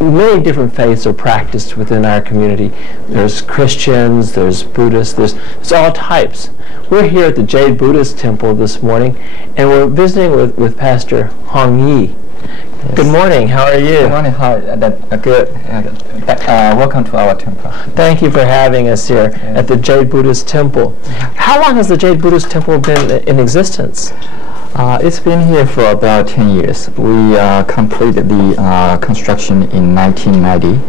Many different faiths are practiced within our community. There's Christians, there's Buddhists, there's all types. We're here at the Jade Buddhist Temple this morning, and we're visiting with Pastor Hong Yi. Yes. Good morning. How are you? Good morning. Good. Welcome to our temple. Thank you for having us here at the Jade Buddhist Temple. How long has the Jade Buddhist Temple been in existence? It's been here for about 10 years. We completed the construction in 1990.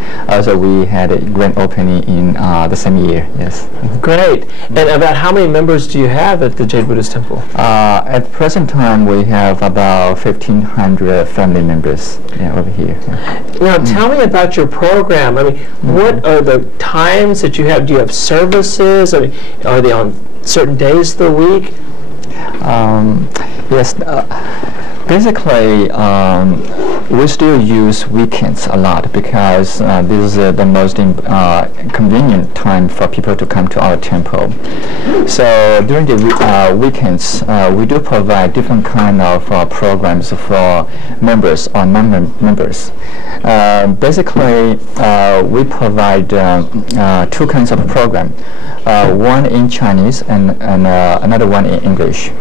So we had a grand opening in the same year. Yes. Great. And about how many members do you have at the Jade Buddhist Temple? At the present time, we have about 1,500 family members over here. Now, tell me about your program. I mean, what are the times that you have? Do you have services? I mean, are they on certain days of the week? Yes, basically we still use weekends a lot because this is the most convenient time for people to come to our temple. So during the weekends, we do provide different kind of programs for members or non-members. Basically, we provide two kinds of program, one in Chinese and another one in English.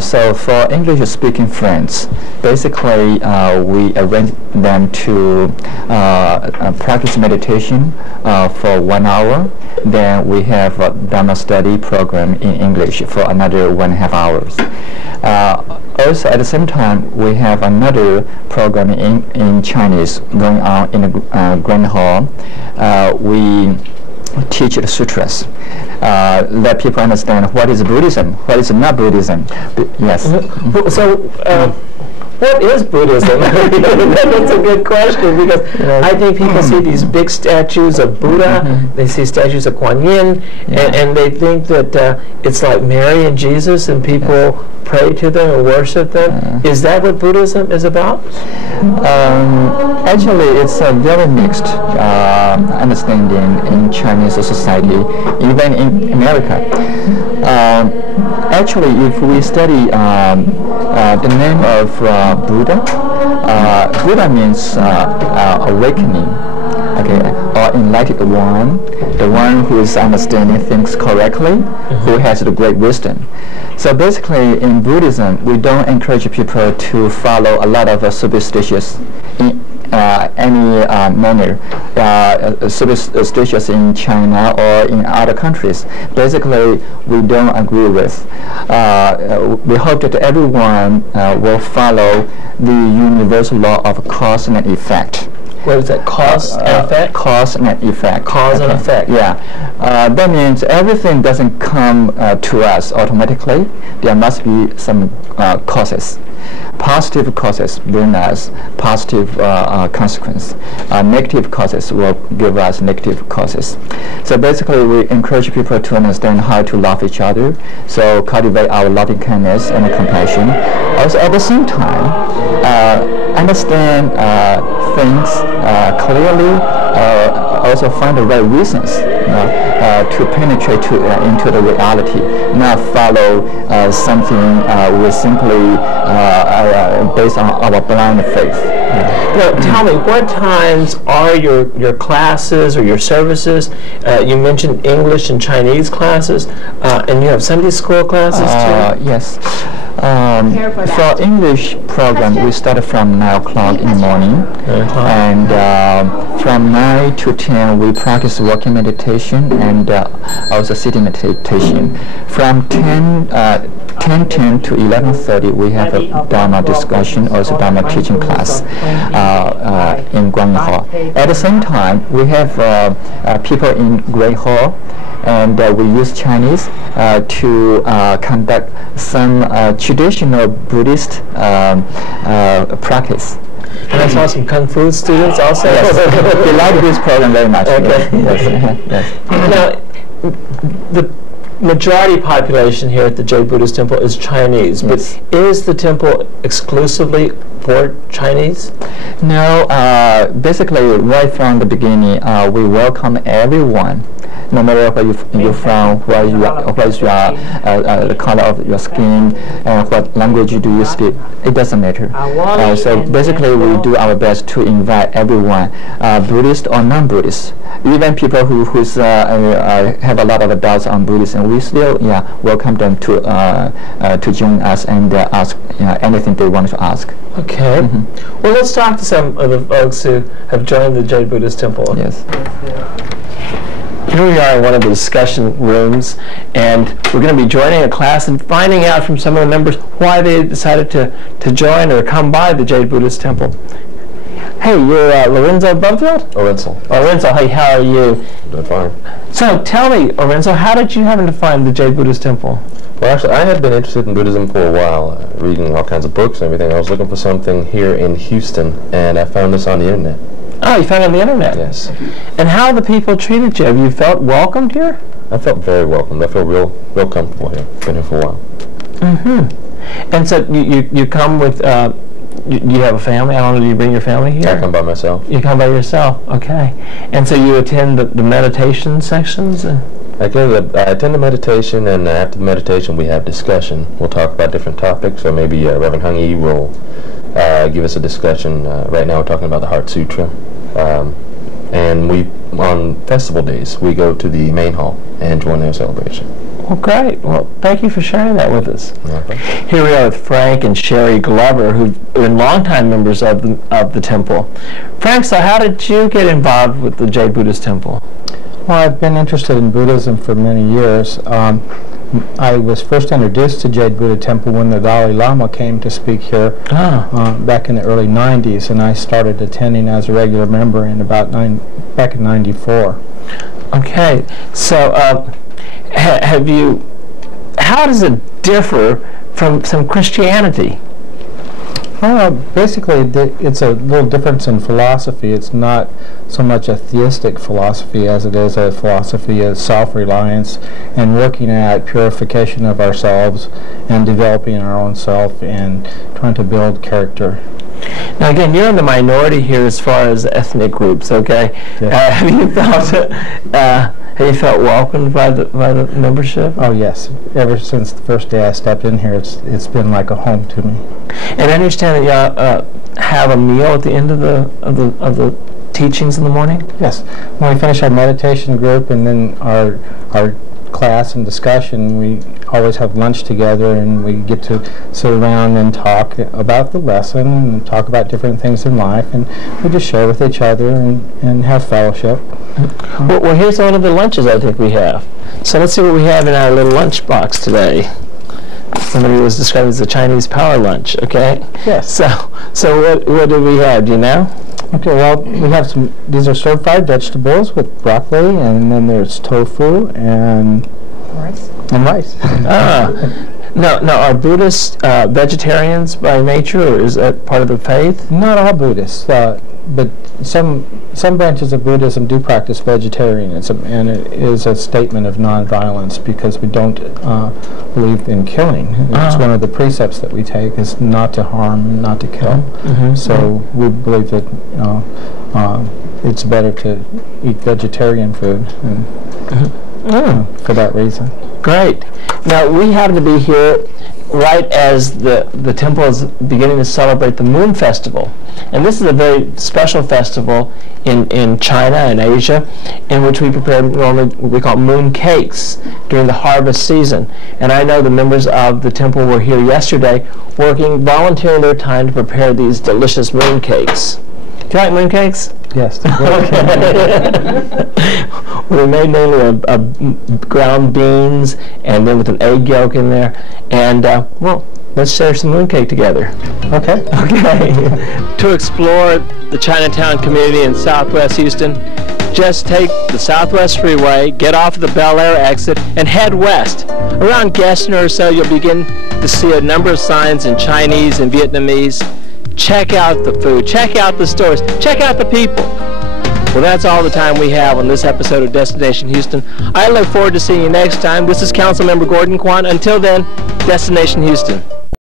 So for English-speaking friends, basically we arrange them to practice meditation for 1 hour. Then we have a Dharma study program in English for another 1.5 hours. Also, at the same time, we have another program in Chinese going on in the Grand Hall. We teach the sutras, let people understand what is Buddhism, what is not Buddhism. Yes. So, what is Buddhism? That's a good question, because I think people see these big statues of Buddha, they see statues of Kuan Yin, and they think that it's like Mary and Jesus, and people pray to them and worship them. Is that what Buddhism is about? Actually, it's a very mixed understanding in Chinese society, even in America. Actually, if we study the name of Buddha, Buddha means awakening, okay, or enlightened one, the one who is understanding things correctly, who has the great wisdom. So basically, in Buddhism, we don't encourage people to follow a lot of superstitious in any manner, superstitious in China or in other countries. Basically, we don't agree with. We hope that everyone will follow the universal law of cause and effect. What is that? Cause and effect? Cause and effect. Cause and effect. Yeah. That means everything doesn't come to us automatically. There must be some causes. Positive causes bring us positive consequence. Negative causes will give us negative causes. So basically, we encourage people to understand how to love each other, so cultivate our loving kindness and compassion. Also, at the same time, understand things clearly, also find the right reasons to penetrate into the reality, not follow something we simply based on our blind faith. Now, tell me, what times are your classes or your services? You mentioned English and Chinese classes, and you have Sunday school classes too? Yes. For English program, we started from 9 o'clock in the morning, and from 9 to 10 we practice walking meditation and also sitting meditation. From 10:10 to 11:30 we have a Dharma discussion, also Dharma teaching class in Grand Hall. At the same time, we have people in Great Hall, and we use Chinese to conduct some traditional Buddhist practice. And I saw some Kung Fu students also. Yes, they like this program very much. Okay. Yes. Now, the majority population here at the Jade Buddhist Temple is Chinese, but is the temple exclusively for Chinese? No, basically right from the beginning we welcome everyone. no matter where you're from, where you are, the color of your skin, and what language do you speak, it doesn't matter. So basically, we do our best to invite everyone, Buddhist or non-Buddhist, even people who have a lot of doubts on Buddhism. We still welcome them to join us and ask anything they want to ask. Okay. Well, let's talk to some of the folks who have joined the Jade Buddhist Temple. Yes. Here we are in one of the discussion rooms, and we're going to be joining a class and finding out from some of the members why they decided to join or come by the Jade Buddhist Temple. Hey, you're Lorenzo Bumfield? Lorenzo. Lorenzo, hey, how are you? Doing fine. So tell me, Lorenzo, how did you happen to find the Jade Buddhist Temple? Well, actually, I had been interested in Buddhism for a while, reading all kinds of books and everything. I was looking for something here in Houston, and I found this on the internet. Oh, you found it on the internet? Yes. And how have the people treated you? Have you felt welcomed here? I felt very welcomed. I feel real comfortable here. Been here for a while. And so you come with, you have a family? I don't know, do you bring your family here? I come by myself. You come by yourself, okay. And so you attend the meditation sections? I attend the meditation, and after the meditation we have discussion. We'll talk about different topics, or maybe Reverend Hung Yi will give us a discussion. Right now we're talking about the Heart Sutra. And on festival days, we go to the main hall and join their celebration. Well, great. Well, thank you for sharing that with us. Okay. Here we are with Frank and Sherry Glover, who've been longtime members of the temple. Frank, so how did you get involved with the Jade Buddhist Temple? Well, I've been interested in Buddhism for many years. I was first introduced to Jade Buddha Temple when the Dalai Lama came to speak here back in the early 90s, and I started attending as a regular member in back in 94. Okay, so how does it differ from some Christianity? Basically, it's a little difference in philosophy. It's not so much a theistic philosophy as it is a philosophy of self-reliance and working at purification of ourselves and developing our own self and trying to build character. Now again, you're in the minority here as far as ethnic groups, okay? Yes. Have you felt welcomed by the membership? Oh yes. Ever since the first day I stepped in here, it's been like a home to me. And I understand that y'all have a meal at the end of the teachings in the morning? Yes. When we finish our meditation group and then our class and discussion, we always have lunch together, and we get to sit around and talk about the lesson and talk about different things in life, and we just share with each other and have fellowship. Well, here's one of the lunches I think we have. So let's see what we have in our little lunch box today. Somebody was described as a Chinese power lunch, okay? Yes. So what do we have, do you know? Okay, well, we have these are stir-fried vegetables with broccoli, and then there's tofu and rice. Now, are Buddhists vegetarians by nature, or is that part of the faith? Not all Buddhists, but some branches of Buddhism do practice vegetarianism, and it is a statement of nonviolence because we don't believe in killing. It's one of the precepts that we take is not to harm, not to kill. So we believe that it's better to eat vegetarian food for that reason. Great. Now, we happen to be here right as the temple is beginning to celebrate the Moon Festival. And this is a very special festival in China and Asia, in which we prepare normally what we call moon cakes during the harvest season. And I know the members of the temple were here yesterday volunteering their time to prepare these delicious moon cakes. Do you like moon cakes? Yes. Well, we made mainly of ground beans and then with an egg yolk in there. And, well, let's share some mooncake together. Okay. Okay. To explore the Chinatown community in Southwest Houston, just take the Southwest Freeway, get off the Bel Air exit, and head west. Around Gessner or so, you'll begin to see a number of signs in Chinese and Vietnamese. Check out the food, check out the stores, check out the people. Well, that's all the time we have on this episode of Destination Houston. I look forward to seeing you next time. This is Councilmember Gordon Kwan. Until then, Destination Houston.